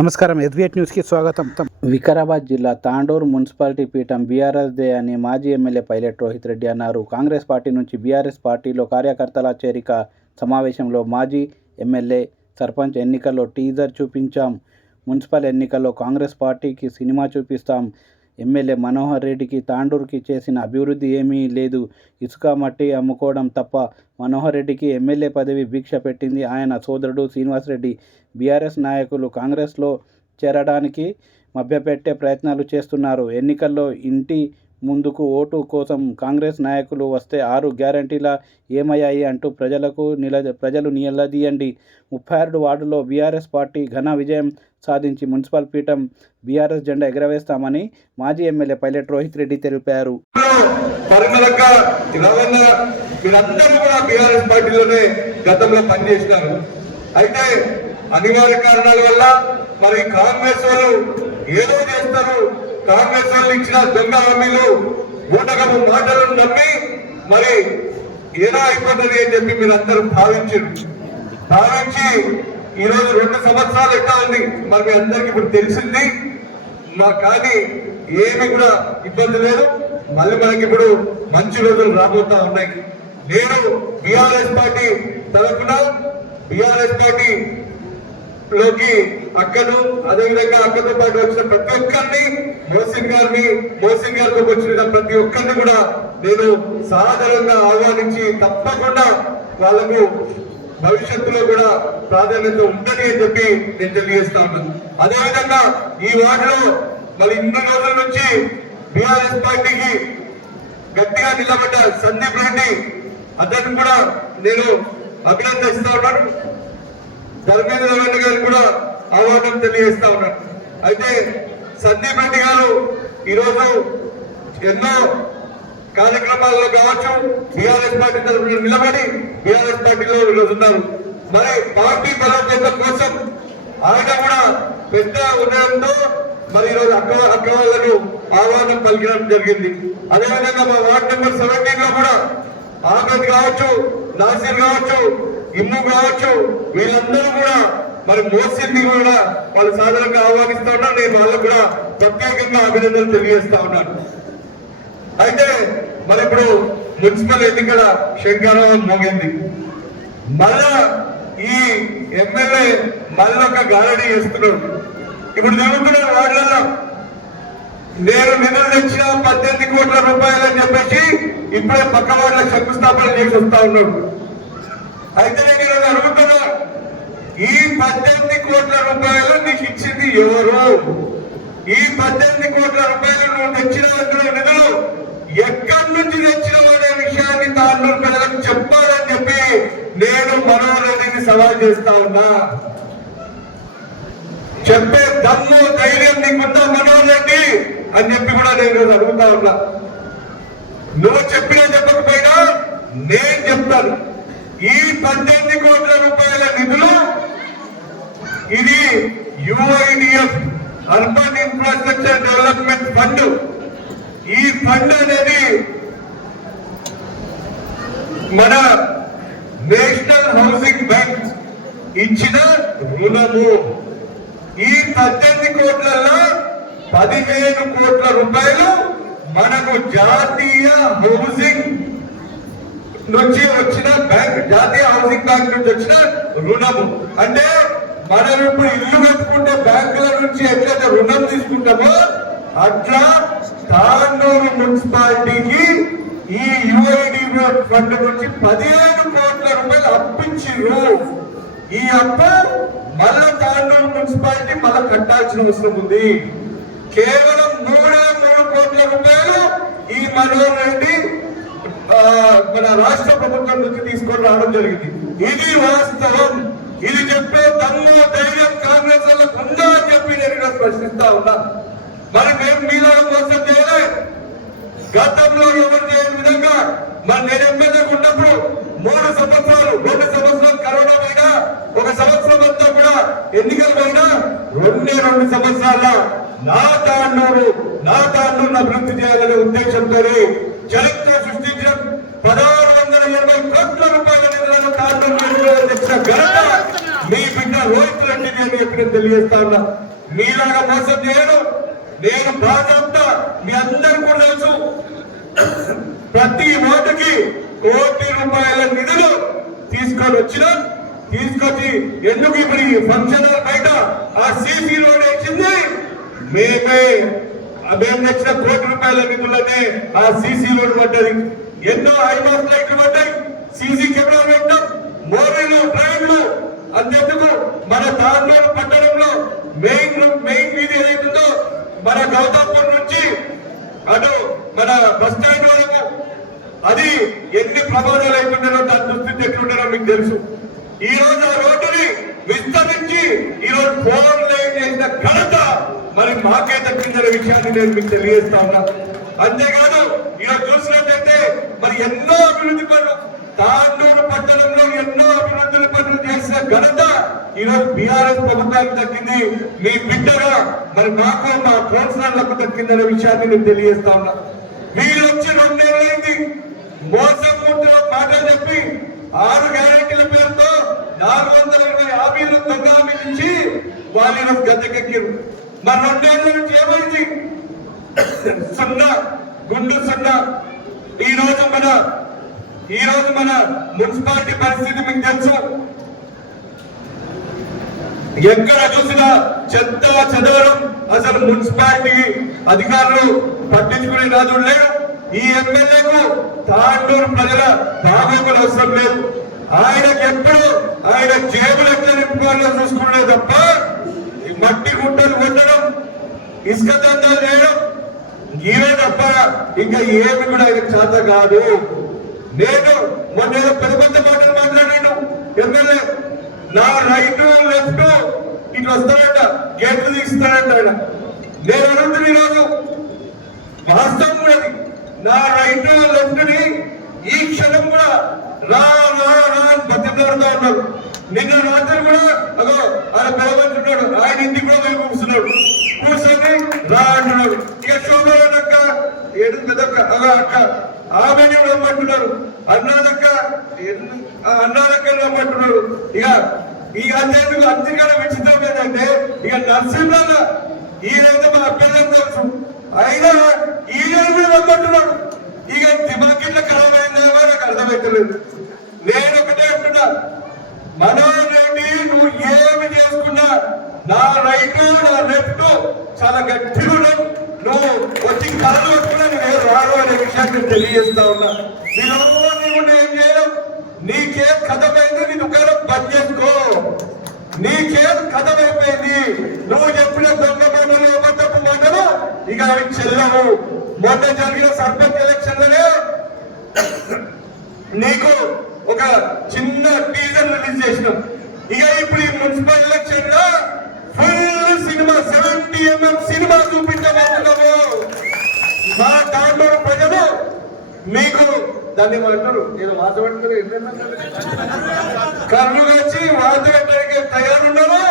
నమస్కారం. ఎస్బీఎట్ న్యూస్కి స్వాగతం. వికారాబాద్ జిల్లా తాండూరు మున్సిపాలిటీ పీఠం బీఆర్ఎస్దే అని మాజీ ఎమ్మెల్యే పైలట్ రోహిత్ రెడ్డి అన్నారు. కాంగ్రెస్ పార్టీ నుంచి బీఆర్ఎస్ పార్టీలో కార్యకర్తల చేరిక సమావేశంలో మాజీ ఎమ్మెల్యే సర్పంచ్ ఎన్నికల్లో టీజర్ చూపించాం. మున్సిపల్ ఎన్నికల్లో కాంగ్రెస్ పార్టీకి సినిమా చూపిస్తాం. ఎమ్మెల్యే మనోహర్ రెడ్డికి తాండూరుకి చేసిన అభివృద్ధి ఏమీ లేదు. ఇసుక మట్టి అమ్ముకోవడం తప్ప. మనోహర్ రెడ్డికి ఎమ్మెల్యే పదవి భిక్ష పెట్టింది ఆయన సోదరుడు శ్రీనివాసరెడ్డి. బీఆర్ఎస్ నాయకులు కాంగ్రెస్లో చేరడానికి మభ్యపెట్టే ప్రయత్నాలు చేస్తున్నారు. ఎన్నికల్లో ఇంటి ముందుకు ఓటు కోసం కాంగ్రెస్ నాయకులు వస్తే 6 గ్యారంటీల ఏమయ్యాయి అంటూ ప్రజలు నిలదీయండి. 36 వార్డులో బీఆర్ఎస్ పార్టీ ఘన విజయం సాధించి మున్సిపల్ పీఠం బీఆర్ఎస్ జెండా ఎగరవేస్తామని మాజీ ఎమ్మెల్యే పైలట్ రోహిత్ రెడ్డి తెలిపారు. గతంలో పనిచేసినారు. అయితే అనివార్య కారణాల వల్ల మరి కాంగ్రెస్ వాళ్ళు ఏదో చేస్తారు. కాంగ్రెస్ వాళ్ళు ఇచ్చిన దొంగ హామీలు ఊటకము మాటలను నమ్మి మరి ఏదో అయిపోతుంది అని చెప్పి మీరందరూ భావించి ఈరోజు 2 సంవత్సరాలు ఎట్లా ఉంది మరి మీ అందరికి ఇప్పుడు తెలిసింది. కానీ ఏమి కూడా ఇబ్బంది లేదు. మళ్ళీ మనకి ఇప్పుడు మంచి రోజులు రాబోతా ఉన్నాయి. నేను బీఆర్ఎస్ పార్టీ తరఫున బీఆర్ఎస్ పార్టీ లోకి అక్కను అదేవిధంగా అక్కతో పాటు వచ్చిన ప్రతి ఒక్కరిని మోసిన్ గారితో వచ్చిన ప్రతి ఒక్కరిని కూడా నేను సాధారణంగా ఆహ్వానించి తప్పకుండా వాళ్ళకు భవిష్యత్తులో కూడా ప్రాధాన్యత ఉంటుంది అని చెప్పి నేను తెలియజేస్తా ఉన్నాను. అదేవిధంగా ఈ వార్డులో మరి ఇన్ని రోజుల నుంచి బీఆర్ఎస్ పార్టీకి గట్టిగా నిలబడ్డ సందీప్ రెడ్డి అతను కూడా నేను అభినందిస్తా ఉన్నాను. ధర్మేంద్ర రెడ్డి గారు కూడా ఆహ్వానం తెలియజేస్తా ఉన్నాను. అయితే సందీప్ రెడ్డి గారు ఈరోజు ఎన్నో కార్యక్రమాల్లో కావచ్చు బీఆర్ఎస్ పార్టీ తరఫున నిలబడి బీఆర్ఎస్ పార్టీలో ఈరోజు ఉన్నారు. మరి పార్టీ బలోపేతం కోసం ఆయన కూడా పెద్ద ఉదయంతో మరి ఈరోజు అక్క వాళ్ళను ఆహ్వానం పలికడం జరిగింది. అదేవిధంగా మా వార్డు నెంబర్ 17 లో కూడా ఆమెద్ కావచ్చు, నాసిర్ కావచ్చు, ఇమ్ము కావచ్చు, వీళ్ళందరూ కూడా మరి మోసిన్ని కూడా వాళ్ళు సాధారణంగా ఆహ్వానిస్తా ఉన్నారు. నేను వాళ్ళకు కూడా ప్రత్యేకంగా అభినందనలు తెలియజేస్తా ఉన్నాను. అయితే మరి ఇప్పుడు మున్సిపల్ ఎన్నికల శంకరావం మోగింది. మళ్ళా ఈ ఎమ్మెల్యే మళ్ళొక గారడీ చేస్తున్నాడు. ఇప్పుడు తిరుగుతున్నాడు వార్డులలో. నేను నిధులు తెచ్చిన 18 కోట్ల రూపాయలు అని చెప్పేసి ఇప్పుడే పక్క వార్డుల శంకుస్థాపన చేసి వస్తా ఉన్నాడు. అయితే నేను అడుగుతున్నా, ఈ 18 కోట్ల రూపాయలు నీకు ఇచ్చింది ఎవరు? ఈ 18 కోట్ల రూపాయలు నువ్వు తెచ్చిన నిధులు ఎక్కడి నుంచి తెచ్చినవాడే విషయాన్ని తాను ప్రజలకు చెప్పాలని చెప్పి నేను మనోహర్ రెడ్డిని సవాల్ చేస్తా ఉన్నా. చెప్పే దమ్ము ధైర్యం నీకుందా మనోహర్ రెడ్డి అని చెప్పి కూడా నేను అడుగుతా ఉన్నా. నువ్వు చెప్పినా చెప్పకపోయినా నేను చెప్తాను. ఈ 18 కోట్ల రూపాయల నిధులు ఇది UIDF urban infrastructure development fund. ఈ ఫండ్ అనేది మన నేషనల్ హౌసింగ్ బ్యాంక్ ఇచ్చిన రుణము. ఈ 18 కోట్లలో 15 కోట్ల రూపాయలు మనకు జాతీయ హౌసింగ్ నుంచి వచ్చిన బ్యాంక్, జాతీయ హౌసింగ్ బ్యాంక్ నుంచి వచ్చిన రుణము. అంటే మనం ఇప్పుడు ఇల్లు కట్టుకుంటే బ్యాంకుల నుంచి ఎట్లయితే రుణం తీసుకుంటామో అట్లా తాండూరు మున్సిపాలిటీకి ఈ యుఐడి ఫండ్ నుంచి 15 కోట్ల రూపాయలు అప్పించారు. ఈ అప్పు మళ్ళా తాండూరు మున్సిపాలిటీ మళ్ళా కట్టాల్సిన అవసరం ఉంది. కేవలం 3 కోట్ల రూపాయలు ఈ మనోహర్ రెడ్డి మన రాష్ట్ర ప్రభుత్వం నుంచి తీసుకొని రావడం జరిగింది. ఇది వాస్తవం. ఇది చెప్పే దమ్ము ధైర్యం కాంగ్రెస్ వాళ్ళకు ఉందా అని చెప్పి నేను ప్రశ్నిస్తా ఉన్నా. మరి మేము మీలో మోసం చేయలే. గతంలో ఎవరు చేయని విధంగా మరి నేను ఎమ్మెల్యే ఉన్నప్పుడు 2 సంవత్సరాలు కరోనా పోయినా, 1 సంవత్సరం అంతా కూడా ఎన్నికలు పోయినా 2 సంవత్సరాల నా తాండూరు అభివృద్ధి చేయాలనే ఉద్దేశంతో చరిత్ర సృష్టించిన 1680 కోట్ల రూపాయల నిధులను తాండూరు తెచ్చిన ఘనత మీ బిడ్డ రోహిత్ రెడ్డిని అని చెప్పి తెలియజేస్తా ఉన్నా. మీలాగా మోసం చేయను. నేను బాధ్యత మీ అందరూ కూడా తెలుసు. ప్రతి ఓటుకి ₹1,00,00,000 నిధులు తీసుకొచ్చి ఎందుకు ఇప్పుడు ఈ ఫంక్షన్ బయట ఆ సీసీ రోడ్ వేసింది మేము తెచ్చిన ₹1,00,00,000 నిధులనే ఆ సీసీ రోడ్ పడ్డది. ఎన్నో హైమాస్ లైట్లు పడ్డాయి, సీసీ కెమెరా పెట్టాం, మోరీలు ట్రైన్లు. అంతెందుకు మన తాండూరు పట్టణంలో మెయిన్ వీధి ఏదైతుందో మన గౌతమ్పూర్ నుంచి అటు మన బస్ స్టాండ్ వరకు అది ఎన్ని ప్రమాదాలు అయిపోయినారో దాని దుస్థితి ఎట్లుంటారో మీకు తెలుసు. ఈ రోజు ఆ రోడ్డుని విస్తరించి ఈ రోజు 4 లైన్ చేసిన ఘనత మరి మాకే దక్కిందనే విషయాన్ని నేను మీకు తెలియజేస్తా ఉన్నా. అంతేకాదు ఈరోజు చూసినట్టయితే మరి ఎన్నో అభివృద్ధి పనులు తాండూరు పట్టణంలో ఎన్నో అభివృద్ధి పనులు చేసిన ఘనత ఈరోజు బీఆర్ఎస్ ప్రభుత్వానికి దక్కింది. మీ బిడ్డగా మరి మాకు మా కౌన్సిలర్లకు దక్కిందనే విషయాన్ని నేను తెలియజేస్తా ఉన్నా. వీళ్ళు వచ్చి 2 నెలలైంది మోసం మాటలు చెప్పి 6 గ్యారెంటీల పేరుతో 420 హామీలు దొంగ హామీలు ఇచ్చి వాళ్ళు గద్దెకెక్కారు. మరి 2 నెలల నుంచి ఏమైంది? గుండు సున్నా. ఈ రోజు మన మున్సిపాలిటీ పరిస్థితి మీకు తెలుసు. ఎక్కడ చూసినా చెత్త చెదవడం. అసలు మున్సిపాలిటీ అధికారులు పట్టించుకునే నాదుడు లేడు. ఈ ఎమ్మెల్యేకు తాండూరు ప్రజల బాగోగులు అవసరం లేదు. ఆయనకి ఎప్పుడు ఆయన జేబులు ఎట్లా నింపుకోవాలో చూసుకునే తప్ప ఈ మట్టి గుట్టలు కొట్టడం, ఇసుక దందాలు చేయడం ఇవే తప్ప ఇంకా ఏమి కూడా ఆయన చేత కాదు. నేను మొన్న పెద్ద పెద్ద మాటలు మాట్లాడాను. ఎమ్మెల్యే నా రైట్ లెఫ్ట్ ఇటు వస్తాడంట, గేట్లు తీస్తాడంట ఆయన. నేను అడుగుతున్నా ఈరోజు వాస్తవం కూడా నా రైట్ లెఫ్ట్ ని ఈ క్షణం కూడా రా రా రా అని బతిలాడుతూ ఉన్నారు. నిన్న రాత్రి కూడా అదో ఆయన పిలవచ్చున్నాడు, ఆయన ఇంటికి కూడా మేము కూర్చున్నాడు. కూర్చొని రా అంటున్నాడు. ఇక శోభనక్క ఏడు పెద్దక్క అదో అక్క ఆమెని రమ్మంటున్నారు, అన్నాదక్క రమ్మంటున్నారు. ఇక అంతేందుకు అంతకన్నా విచిత్రం ఏంటంటే ఇక నరసింహ ఈయనైతే మా అభ్యర్థం తెలుసు, అయినా ఈయన కూడా రమ్మంటున్నాడు. ఇక దిమాకిట్ల ఖరాబ్ అయిందేమో నాకు అర్థమవుతలేదు. నేను ఒకటే అంటున్నా, మనోహర్ రెడ్డి నువ్వు ఏమి చేసుకున్నా నా రైట్ నా లెఫ్ట్ చాలా గట్టిగా ఉన్నావు. నువ్వు వచ్చి కళలు పట్టుకున్నా నువ్వు రాడు అనే విషయాన్ని తెలియజేస్తా ఉన్నా. నీవు ఏం చేయడం, నీకేం కథమైంది, నీ దుకాణం బంద్ చేసుకో. నీకేం కథమైపోయింది, నువ్వు చెప్పిన దొంగ మాటలు అబద్ధపు మాటలు ఇక అవి చెల్లవు. మొన్న జరిగిన సర్పంచ్ ఎలక్షన్లనే నీకు ఒక చిన్న టీజర్ రిలీజ్ చేసినాం. ఇక ఇప్పుడు ఈ మున్సిపల్ ఎలక్షన్ లో ఫుల్ సినిమా 70mm సినిమా చూపించబోతున్నాము. మా తాండూరు ప్రజలు మీకు దాన్ని ఏమంటారు, ఏదో వాత పెట్టారు, కర్లు వచ్చి వాత పెట్టడానికి తయారున్నారు.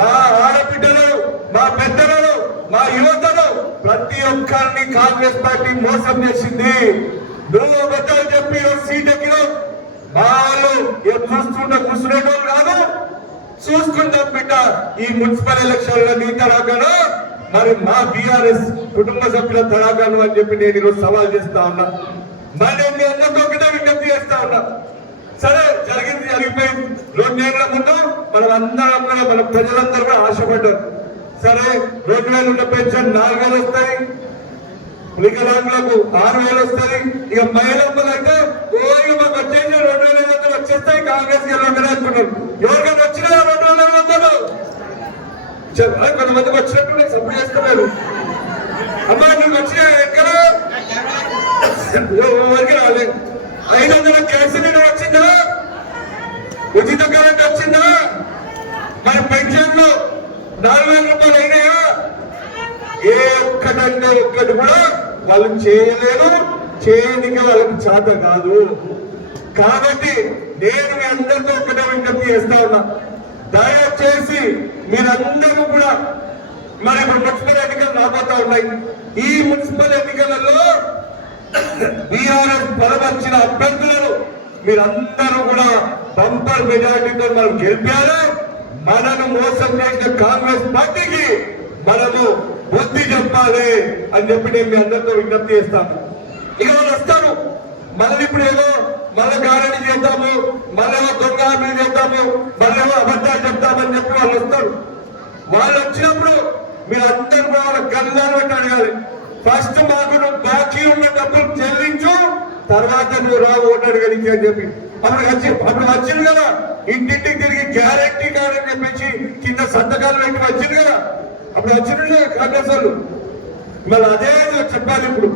మా ఆడబిడ్డలు, మా పెద్దలు, మా యువతలు ప్రతి ఒక్కరిని కాంగ్రెస్ పార్టీ మోసం చేసింది. నువ్వు అబద్ధాలు చెప్పి సీట్ ఎక్కినావు. వాళ్ళు చూస్తుంటే కూర్చునేటోళ్ళు కాదు, చూసుకుంటాం బిడ్డ. ఈ మున్సిపల్ ఎలక్షన్ లో నీ తరాగాను మరి మా బీఆర్ఎస్ కుటుంబ సభ్యుల తరాగాను అని చెప్పి నేను ఈరోజు సవాల్ చేస్తా ఉన్నా. మరి మీ అందరితో ఒకటే విజ్ఞప్తి చేస్తా ఉన్నా. సరే జరిగిపోయింది. 2 ఏళ్ల ముందు మనం అందరం కూడా మన ప్రజలందరూ కూడా ఆశపడ్డారు. సరే 2,000 ఉన్న పెన్షన్ 4,000 వస్తాయి, వికలాంగులకు 6,000 వస్తాయి. ఇక మహిళలు అయితే మాకు వచ్చేసి 2,500 వచ్చేస్తాయి, కాంగ్రెస్ అనుకున్నారు. ఎవరికైనా వచ్చినా 2,500 కొంతమందికి వచ్చినట్టు నేను సపోర్ట్ చేస్తున్నారు. అమ్మా నీకు వచ్చిన ఎక్కడ ఎవరికి రాలేదు. 500 కేసీఆర్ వచ్చిందా, ఉచిత కరెంట్ వచ్చిందా, మరి పెన్షన్లు 4,000 రూపాయలు అయినాయా? ఏ ఒక్కటంటే ఒక్కటి కూడా వాళ్ళు చేయలేరు, చేయడానికి వాళ్ళకి చేత కాదు. కాబట్టి నేను మీ అందరితో ఒకటే విజ్ఞప్తి చేస్తా ఉన్నా, దయచేసి మీరందరూ కూడా మరి ఇప్పుడు మున్సిపల్ ఎన్నికలు రాబోతా ఉన్నాయి. ఈ మున్సిపల్ ఎన్నికలలో బీఆర్ఎస్ బలపరిచిన అభ్యర్థులను మీరందరూ కూడా బంపర్ మెజారిటీతో మనం గెలిపారు. మనను మోసం చేసిన కాంగ్రెస్ పార్టీకి మనము బుద్ధి చెప్పాలి అని చెప్పి నేను మీ అందరితో విజ్ఞప్తి చేస్తాను. ఇక వాళ్ళు వస్తారు, మళ్ళీ ఇప్పుడు ఏదో మళ్ళీ గారడి చేద్దాము, మళ్ళీ దొంగ మీద చేద్దాము, మళ్ళీ అబద్ధాలు చెప్తామని చెప్పి వాళ్ళు వస్తారు. వాళ్ళు వచ్చినప్పుడు మీరు అందరూ వాళ్ళ గల్లాలు పెట్టి అడగాలి, ఫస్ట్ మాకు నువ్వు బాకీ ఉన్న డబ్బులు చెల్లించు, తర్వాత నువ్వు రా ఓటు అడగలిగి అని చెప్పి. అప్పుడు వచ్చింది కదా, ఇంటింటికి తిరిగి గ్యారెంటీ కార్డు అని చెప్పేసి కింద సంతకాలు పెట్టి వచ్చింది కదా, అప్పుడు వచ్చింది కాంగ్రెస్ వాళ్ళు. మళ్ళీ అదే చెప్పాలి, ఇప్పుడు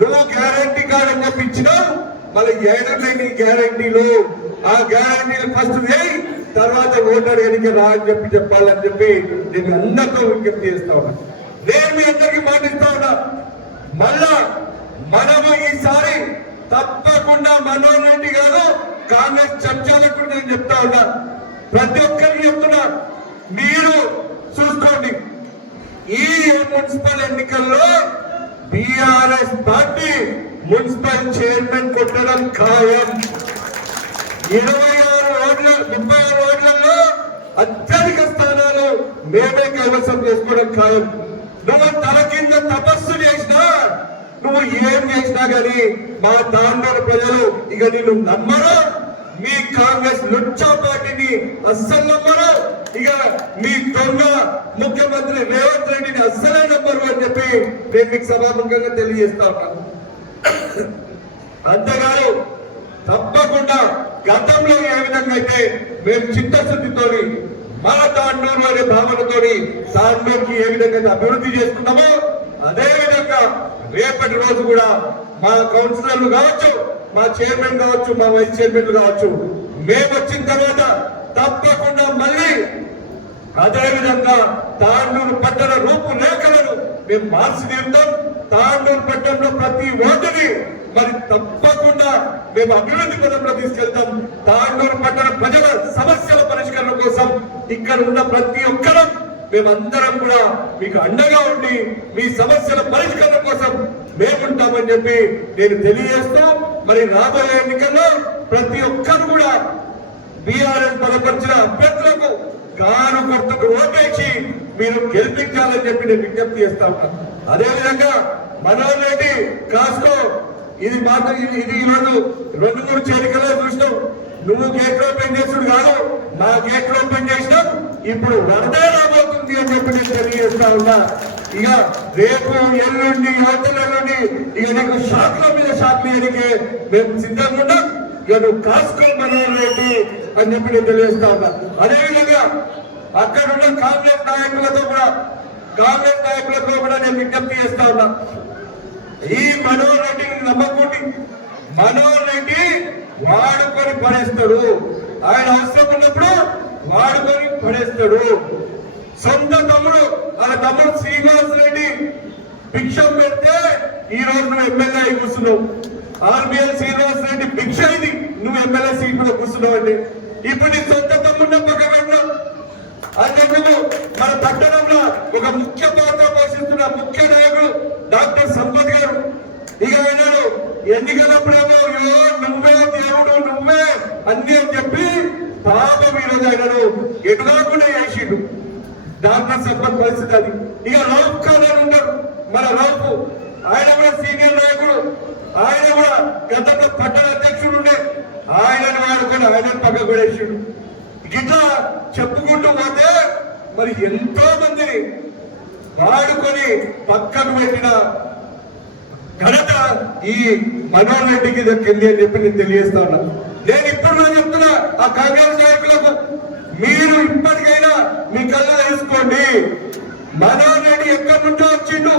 నువ్వు గ్యారెంటీ కార్డు అని చెప్పి ఇచ్చినావు, మళ్ళీ ఏడలేని గ్యారెంటీలు, ఆ గ్యారెంటీలు ఫస్ట్ వేయి, తర్వాత ఓటు అడగలిగి రా అని చెప్పి చెప్పాలని చెప్పి నేను అందరితో విజ్ఞప్తి చేస్తా ఉన్నా. నేను మీ అందరికీ మాటిస్తా ఉన్నా, మళ్ళా మనము ఈసారి తప్పకుండా మనోహర్ రెడ్డి గారు కాంగ్రెస్ చర్చలకు నేను చెప్తా ఉన్నా, ప్రతి ఒక్కరికి చెప్తున్నా, మీరు చూసుకోండి, ఈ మున్సిపల్ ఎన్నికల్లో బీఆర్ఎస్ పార్టీ మున్సిపల్ చైర్మన్ కొట్టడం ఖాయం. 36 ఓట్లలో అత్యధిక స్థానాలు మేమే కైవసం చేసుకోవడం ఖాయం. నువ్వు తల కింద తపస్సు చేసినా, నువ్వు ఏం చేసినా గానీ మా తాండూరు ప్రజలు ఇక నిన్ను నమ్మరు, మీ కాంగ్రెస్ లుచ్చా పార్టీని అస్సలు నమ్మరు, ఇక మీ దొంగ ముఖ్యమంత్రి రేవంత్ రెడ్డిని అస్సలే నమ్మరు అని చెప్పి నేను మీకు సభాముఖంగా తెలియజేస్తా ఉన్నాను. అంతేకాదు, తప్పకుండా గతంలో ఏ విధంగా అయితే మేము చిత్తశుద్ధితోని మన తాండూరు అనే భావనతోని తాండూరుకి ఏ విధంగా అభివృద్ధి చేసుకున్నామో, అదే విధంగా రేపటి రోజు కూడా మా కౌన్సిలర్లు కావచ్చు, మా చైర్మన్ కావచ్చు, మా వైస్ చైర్మన్లు కావచ్చు, మేము వచ్చిన తర్వాత తప్పకుండా మళ్ళీ అదే విధంగా తాండూరు పట్టణ రూపురేఖలను మేము మార్చి తీరుతాం. తాండూరు పట్టణంలో ప్రతి ఓటుని మరి తప్పకుండా మేము అభివృద్ధి పదంలో తీసుకెళ్తాం. తాండూరు పట్టణ ప్రజల సమస్యల పరిష్కారం కోసం ఇక్కడ ఉన్న ప్రతి ఒక్కరం మేమందరం కూడా మీకు అండగా ఉండి మీ సమస్యల పరిష్కారం కోసం మేముంటామని చెప్పి నేను తెలియజేస్తూ, మరి రాబోయే ఎన్నికల్లో ప్రతి ఒక్కరు కూడా బీఆర్ఎస్ బలపరిచిన అభ్యర్థులకు కారు గుర్తుకు ఓటేసి మీరు గెలిపించాలని చెప్పి నేను విజ్ఞప్తి చేస్తా ఉన్నాను. అదేవిధంగా మనోహర్ రెడ్డి కాస్కో ఇది మాత్రం ఇది ఈరోజు 2-3 చేరికలో చూసినాం. నువ్వు గేట్ ఓపెన్ చేసుడు కాదు, మా గేట్ ఓపెన్ చేసినాం, ఇప్పుడు వరదే రాబోతుంది అని చెప్పి నేను తెలియజేస్తా ఉన్నా. ఇక రేపు ఎల్లుండి యువతలెల్లుండి ఇక నీకు షాక్ల మీద షాక్లు ఎదిగే మేము సిద్ధంగా ఉన్నాం. ఇక నువ్వు కాస్కో మనోహర్ రెడ్డి అని చెప్పి నేను తెలియజేస్తా ఉన్నా. అదేవిధంగా అక్కడ ఉన్న కాంగ్రెస్ నాయకులతో కూడా నేను విజ్ఞప్తి చేస్తా ఉన్నా, ఈ మనోహర్ రెడ్డిని నమ్మకండి. మనోహర్ రెడ్డి వాడుకొని పడేస్తాడు, ఆయన అవసరం ఉన్నప్పుడు వాడుకొని పడేస్తాడు. సొంత తమ్ముడు వాళ్ళ తమ్ముడు శ్రీనివాస్ రెడ్డి భిక్షం పెడితే ఈ రోజు నువ్వు ఎమ్మెల్యే అయి కూర్చున్నావు. ఆర్బీఎల్ శ్రీనివాస్ రెడ్డి భిక్ష ఇది, నువ్వు ఎమ్మెల్యే సీట్ మీద కూర్చున్నావు అండి. ఇప్పుడు నీ సొంత తమ్ముడిని పక్కన పెట్టినావు. అందుకు మన పట్టణంలో ఒక ముఖ్య పాత్ర పోషిస్తున్న ముఖ్య నాయకుడు డాక్టర్ సంపత్ గారు ఇక అయినాడు. ఎన్నికలప్పుడేమో నువ్వే దేవుడు నువ్వే అన్ని అని చెప్పి పాపం ఈరోజు అయినాడు ఎటు కాకుండా చేసిండు డాక్టర్ సంపత్ పరిస్థితి అది. ఇక రౌఫ్ ఖాన్ అని ఉన్నారు, మన రౌఫ్, ఆయన కూడా సీనియర్ నాయకుడు, ఆయన కూడా గతంలో పట్టణ అధ్యక్షుడు ఉండే, ఆయనను వాడుకొని ఆయన పక్కకు పడేసిండు. ఇట్లా చెప్పుకుంటూ పోతే మరి ఎంతో మందిని వాడుకొని పక్కకు పెట్టిన ఘనత ఈ మనోహర్ రెడ్డికి దక్కింది అని చెప్పి నేను తెలియజేస్తా ఉన్నా. నేను ఇప్పుడు చెప్తున్నా ఆ కాంగ్రెస్ నాయకులకు, మీరు ఇప్పటికైనా మీ కళ్ళు తెలుసుకోండి, మనోహర్ రెడ్డి ఎక్కడి నుంచో వచ్చిండు,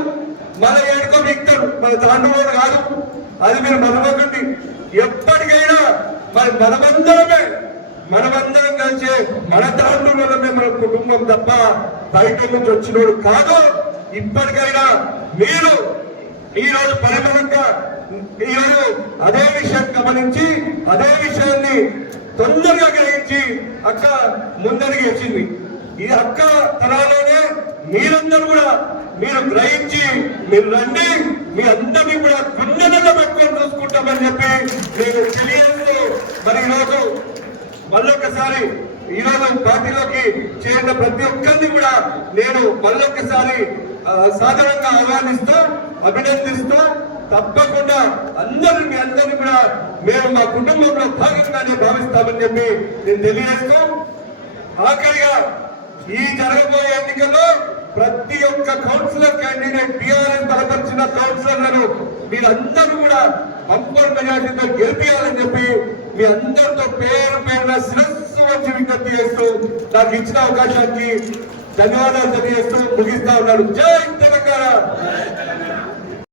మన ఏడుకో మిక్తాడు, మన తాండూరు కాదు, అది మీరు మనమకండి. ఎప్పటికైనా మరి మనమందరం కలిసి మన తాండూరులోనే మన కుటుంబం తప్ప బయట నుంచి వచ్చినోడు కాదు. ఇప్పటికైనా మీరు ఈరోజు పరిమితంగా ఈరోజు అదే విషయం గమనించి అదే విషయాన్ని తొందరగా గ్రహించి అక్క ముందరికి వచ్చింది. ఇది అక్క తరాలోనే మీరందరూ కూడా మీరు గ్రహించి మీరు రండి, మీ అందరినీ కూడా గుండెలలో పెట్టుకొని చూసుకుంటామని చెప్పి నేను తెలియజేస్తూ మరి ఈరోజు మళ్ళొకసారి ఈరోజు పార్టీలోకి చేరిన ప్రతి ఒక్కరిని కూడా నేను మళ్ళొక్కసారి సాధారణంగా ఆహ్వానిస్తూ అభినందిస్తూ తప్పకుండా మీ అందరినీ కూడా మేము మా కుటుంబంలో భాగంగానే భావిస్తామని చెప్పి నేను తెలియజేస్తూ ఆఖరిగా ఈ జరగబోయే ఎన్నికల్లో ప్రతి ఒక్క కౌన్సిలర్ క్యాండిడేట్ టీఆర్ఎస్ బలపరిచిన కౌన్సిలర్లను మీరందరూ కూడా బంపర్ మెజార్టీతో గెలిపించాలని చెప్పి మీ అందరితో పేరు పేరున శిరస్సు వచ్చి విజ్ఞప్తి చేస్తూ నాకు ఇచ్చిన అవకాశానికి ధన్యవాదాలు తెలియజేస్తూ ముగిస్తా ఉన్నాను. జై తెలంగాణ.